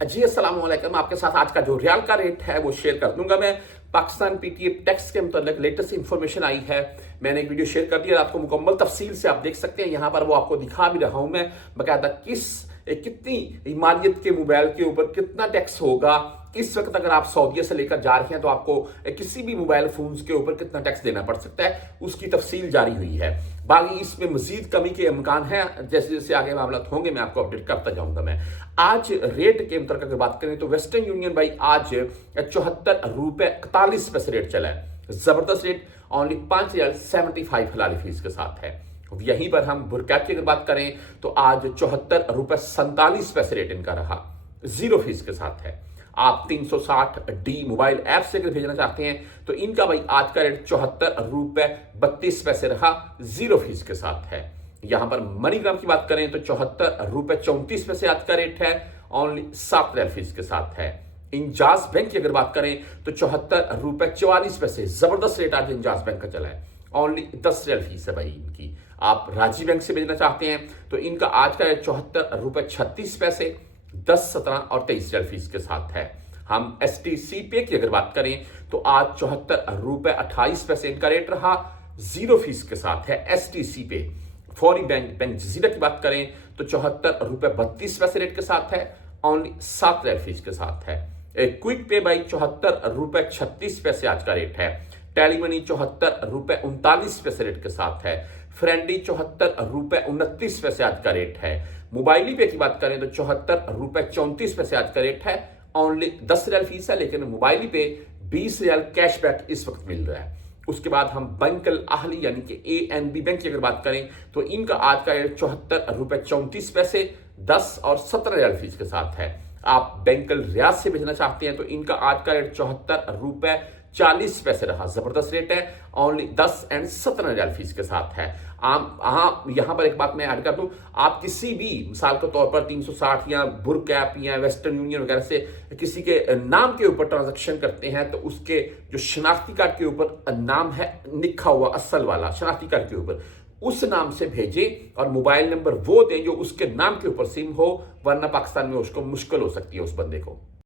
जी अस्सलाम वालेकुम। आपके साथ आज का जो रियाल का रेट है वो शेयर कर दूंगा मैं। पाकिस्तान पीटीए टैक्स के मतलब लेटेस्ट इंफॉर्मेशन आई है। मैंने एक वीडियो शेयर कर दिया, आपको मुकम्मल तफसील से आप देख सकते हैं। यहाँ पर वो आपको दिखा भी रहा हूं मैं बकायदा कितनी मालियत के मोबाइल के ऊपर कितना टैक्स होगा। इस वक्त अगर आप सऊदीया से लेकर जा रहे हैं तो आपको किसी भी मोबाइल फोन्स के ऊपर कितना टैक्स देना पड़ सकता है, उसकी तफसील जारी हुई है। बाकी इसमें मजीद कमी के इम्कान है, जैसे जैसे आगे मामला होंगे मैं आपको अपडेट करता जाऊंगा। मैं आज रेट के अंतर्गत अगर बात करें तो वेस्टर्न यूनियन भाई आज 74 रुपए 41 पैसे रेट चला है। जबरदस्त रेट, ओनली 5 रियाल 75 हलाली फीस के साथ है। यहीं पर हम बुरकैप की अगर बात करें तो आज 74 रुपए 47 पैसे रेट इनका रहा, 0 फीस के साथ है। आप 360D मोबाइल ऐप से अगर भेजना चाहते हैं तो इनका भाई आज का रेट 74 रुपए 32 पैसे रहा, 0 फीस के साथ है। यहां पर मनीग्राम की बात करें तो 74 रुपए 34 पैसे आज का रेट है, ओनली 7 रियाल फीस के साथ है। इंजाज बैंक की अगर बात करें तो 74 रुपए 44 पैसे, जबरदस्त रेट आज इंजाज बैंक का चला है, ओनली 10 रियाल फीस है भाई इनकी। आप राजीव बैंक से भेजना चाहते हैं तो इनका आज का रेट 74 रुपए 36 पैसे, 10, 17 और 23 रियाल फीस के साथ है। हम STC पे की अगर बात करें तो आज 74 रुपए 28 पैसे इनका रेट रहा, 0 फीस के साथ है STC पे। फौरी बैंक जजीरा की बात करें तो 74 रुपए 32 पैसे रेट के साथ है, ओनली 7 रियाल फीस के साथ है। क्विक पे बाई 74 रुपए 36 पैसे आज का रेट है। टेलीमनी 74 रुपए 39 पैसे रेट के साथ है। फ्रेंडी 74 रुपए 29 पैसे आज का रेट है। मोबाइली पे की बात करें तो 74 रुपए 34 पैसे आज का रेट है, ओनली 10 रियाल फीस है, लेकिन मोबाइली पे 20 रियाल कैशबैक इस वक्त मिल रहा है। उसके बाद हम बैंकल अहली यानी कि ANB बैंक की अगर बात करें तो इनका आज का रेट 74 रुपए 34 पैसे, 10 और 17 रियाल फीस के साथ है। आप बैंकल रियाज से भेजना चाहते हैं तो इनका आज का रेट 74 रुपए 40 पैसे रहा, जबरदस्त रेट है, ओनली 10 एंड 17 रियाल फीस के साथ है। यहां पर एक बात मैं ऐड कर दूं, आप किसी भी मिसाल के तौर पर 360 या बुरकैप या वेस्टर्न यूनियन वगैरह से किसी के नाम के ऊपर ट्रांजैक्शन करते हैं तो उसके जो शनाख्ती कार्ड के ऊपर नाम है लिखा हुआ असल वाला शनाख्ती कार्ड के ऊपर, उस नाम से भेजें और मोबाइल नंबर वो दें जो उसके नाम के ऊपर सिम हो, वरना पाकिस्तान में उसको मुश्किल हो सकती है उस बंदे को।